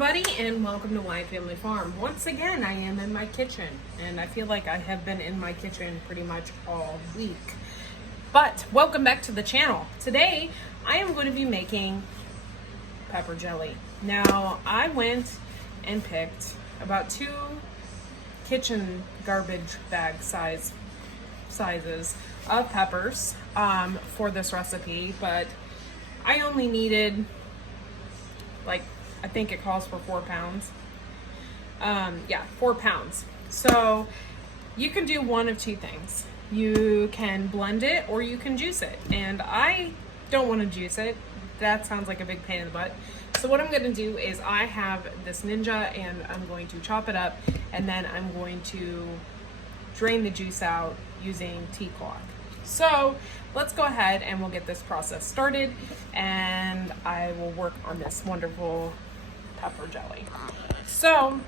everybody, and welcome to Whyde Family Farm. Once again, I am in my kitchen, and I feel like I have been in my kitchen pretty much all week. But welcome back to the channel. Today, I am going to be making pepper jelly. Now, I went and picked about 2 kitchen garbage bag sizes of peppers for this recipe, but I only needed, like, I think it calls for 4 pounds. 4 pounds. So you can do one of 2 things. You can blend it or you can juice it. And I don't want to juice it. That sounds like a big pain in the butt. So what I'm going to do is I have this Ninja and I'm going to chop it up, and then I'm going to drain the juice out using tea cloth. So let's go ahead and we'll get this process started, and I will work on this wonderful pepper jelly. So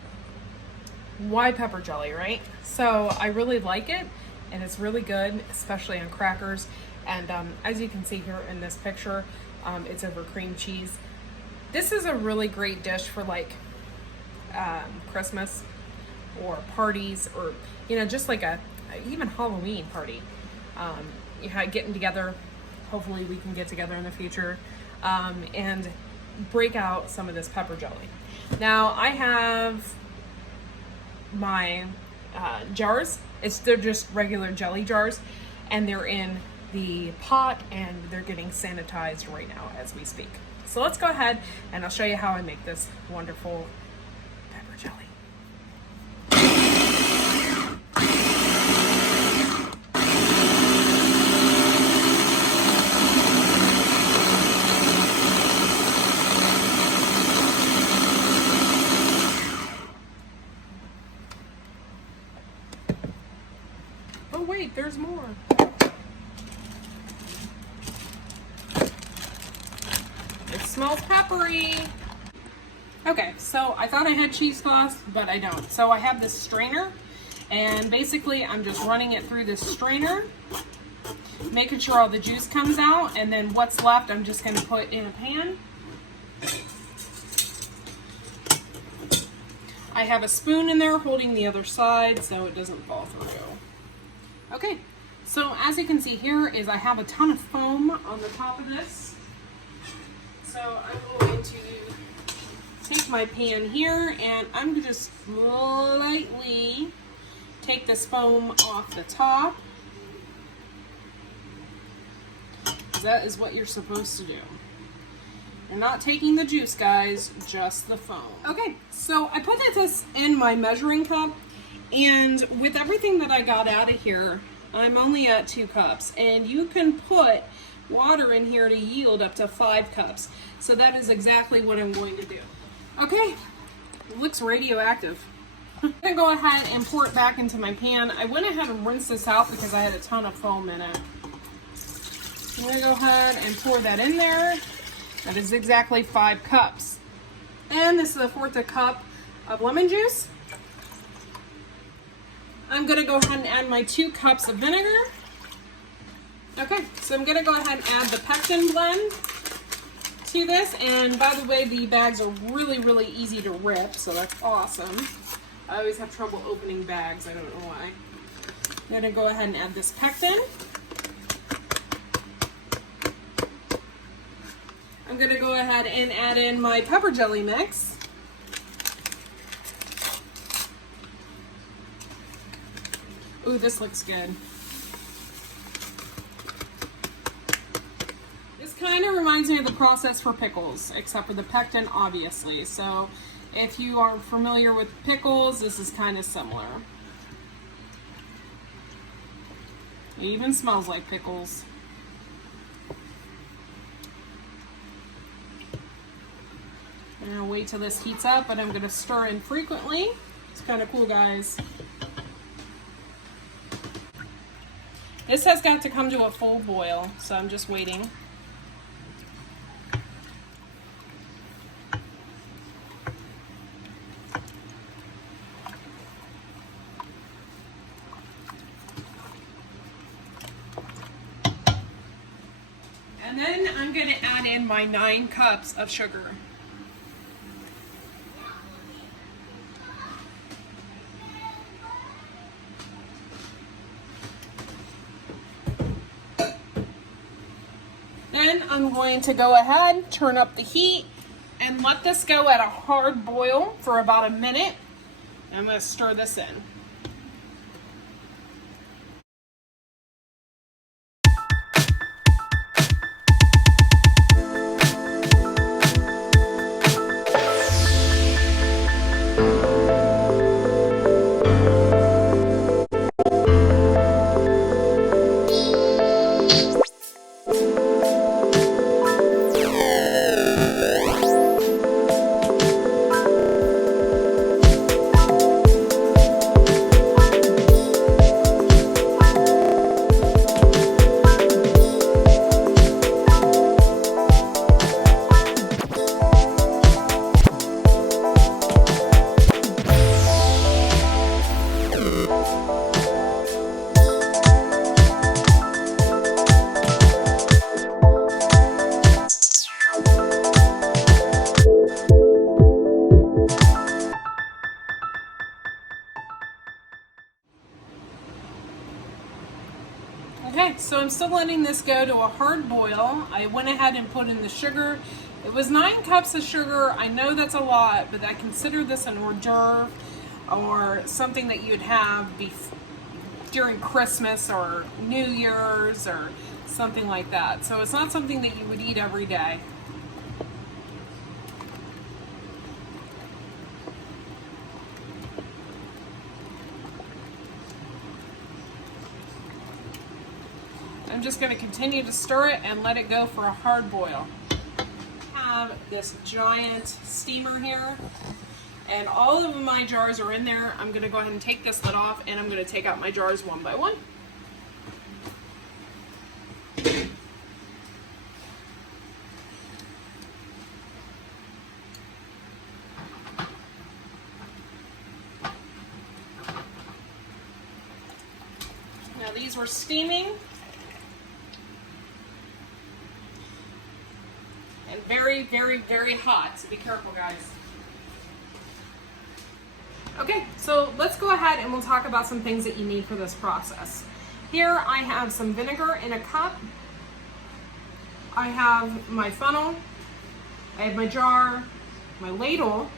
why pepper jelly, right? So I really like it, and it's really good, especially on crackers. And as you can see here in this picture, it's over cream cheese. This is a really great dish for like Christmas or parties, or just like even Halloween party. Getting together. Hopefully we can get together in the future and break out some of this pepper jelly. Now I have my jars. They're just regular jelly jars, and they're in the pot, and they're getting sanitized right now as we speak. So let's go ahead and I'll show you how I make this wonderful pepper jelly. Oh wait, there's more. It smells peppery. Okay, so I thought I had cheesecloth, but I don't. So I have this strainer, and basically I'm just running it through this strainer, making sure all the juice comes out, and then what's left I'm just gonna put in a pan. I have a spoon in there holding the other side so it doesn't fall through. Okay, so as you can see here is I have a ton of foam on the top of this. So I'm going to take my pan here, and I'm going to just lightly take this foam off the top. That is what you're supposed to do. You're not taking the juice, guys, just the foam. Okay, so I put this in my measuring cup, and with everything that I got out of here, I'm only at 2 cups, and you can put water in here to yield up to 5 cups. So that is exactly what I'm going to do. Okay, it looks radioactive. I'm gonna go ahead and pour it back into my pan. I went ahead and rinsed this out because I had a ton of foam in it. I'm gonna go ahead and pour that in there. That is exactly 5 cups. And this is 1/4 cup of lemon juice. I'm gonna go ahead and add my 2 cups of vinegar. Okay, so I'm gonna go ahead and add the pectin blend to this. And by the way, the bags are really, really easy to rip, so that's awesome. I always have trouble opening bags, I don't know why. I'm gonna go ahead and add this pectin. I'm gonna go ahead and add in my pepper jelly mix. Ooh, this looks good. This kind of reminds me of the process for pickles, except for the pectin, obviously. So if you aren't familiar with pickles, this is kind of similar. It even smells like pickles. And I'll wait till this heats up, and I'm going to stir in frequently. It's kind of cool, guys. This has got to come to a full boil, so I'm just waiting. And then I'm going to add in my 9 cups of sugar. I'm going to go ahead, turn up the heat, and let this go at a hard boil for about a minute. I'm going to stir this in. Okay, so I'm still letting this go to a hard boil. I went ahead and put in the sugar. It was 9 cups of sugar. I know that's a lot, but I consider this an hors d'oeuvre or something that you'd have during Christmas or New Year's or something like that. So it's not something that you would eat every day. I'm just going to continue to stir it and let it go for a hard boil. I have this giant steamer here, and all of my jars are in there. I'm going to go ahead and take this lid off, and I'm going to take out my jars one by one. Now these were steaming. And very, very, very hot, so be careful, guys. Okay, so let's go ahead and we'll talk about some things that you need for this process. Here I have some vinegar in a cup. I have my funnel, I have my jar, my ladle,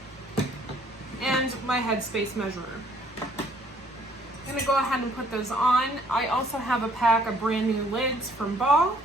and my headspace measurer. I'm gonna go ahead and put those on. I also have a pack of brand new lids from Ball.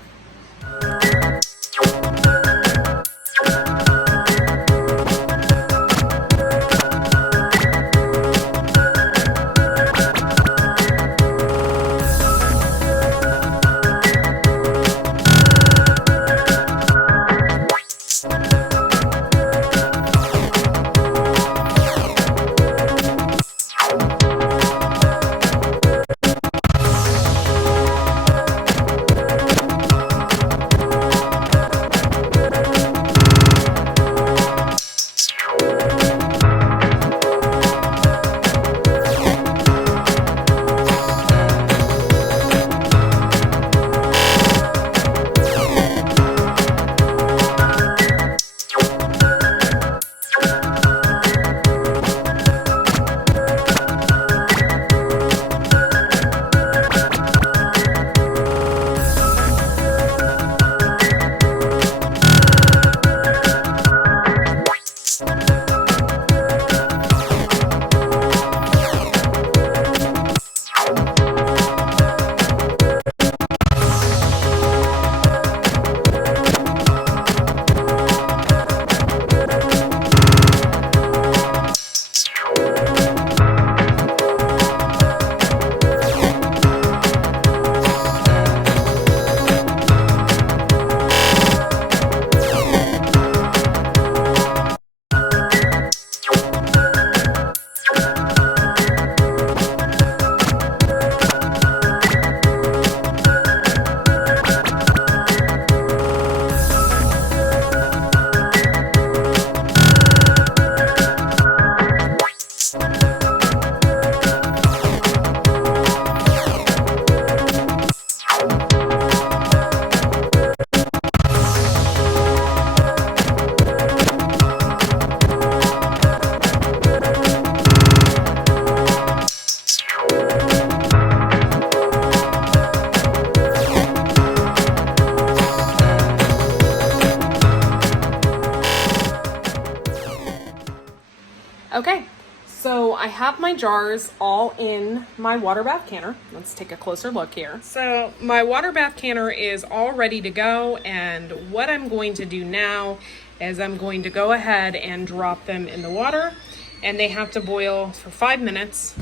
Okay, so I have my jars all in my water bath canner. Let's take a closer look here. So my water bath canner is all ready to go, and what I'm going to do now is I'm going to go ahead and drop them in the water, and they have to boil for 5 minutes.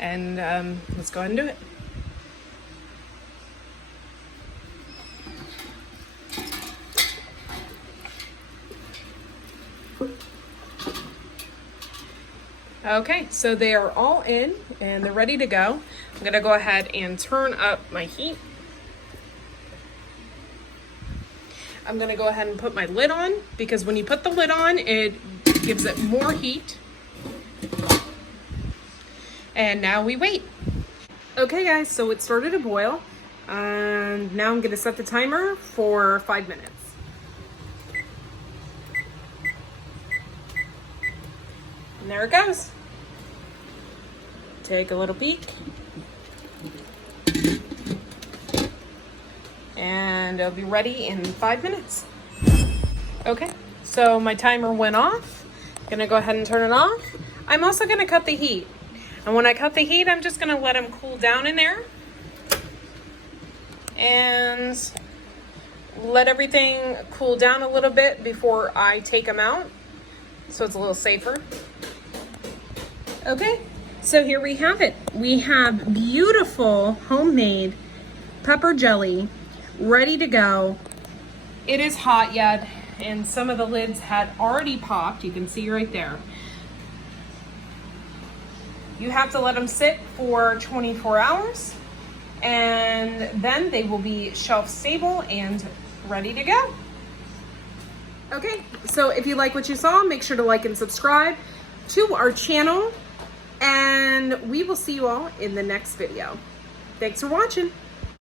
And let's go ahead and do it. Okay, so they are all in and they're ready to go. I'm gonna go ahead and turn up my heat. I'm gonna go ahead and put my lid on, because when you put the lid on, it gives it more heat. And now we wait. Okay guys, so it started to boil. And now I'm gonna set the timer for 5 minutes. And there it goes. Take a little peek. And it'll be ready in 5 minutes. Okay, so my timer went off. Gonna go ahead and turn it off. I'm also gonna cut the heat. And when I cut the heat, I'm just gonna let them cool down in there. And let everything cool down a little bit before I take them out, so it's a little safer. Okay, so here we have it. We have beautiful homemade pepper jelly ready to go. It is hot yet, and some of the lids had already popped. You can see right there. You have to let them sit for 24 hours, and then they will be shelf stable and ready to go. Okay, so if you like what you saw, make sure to like and subscribe to our channel, and we will see you all in the next video. Thanks for watching.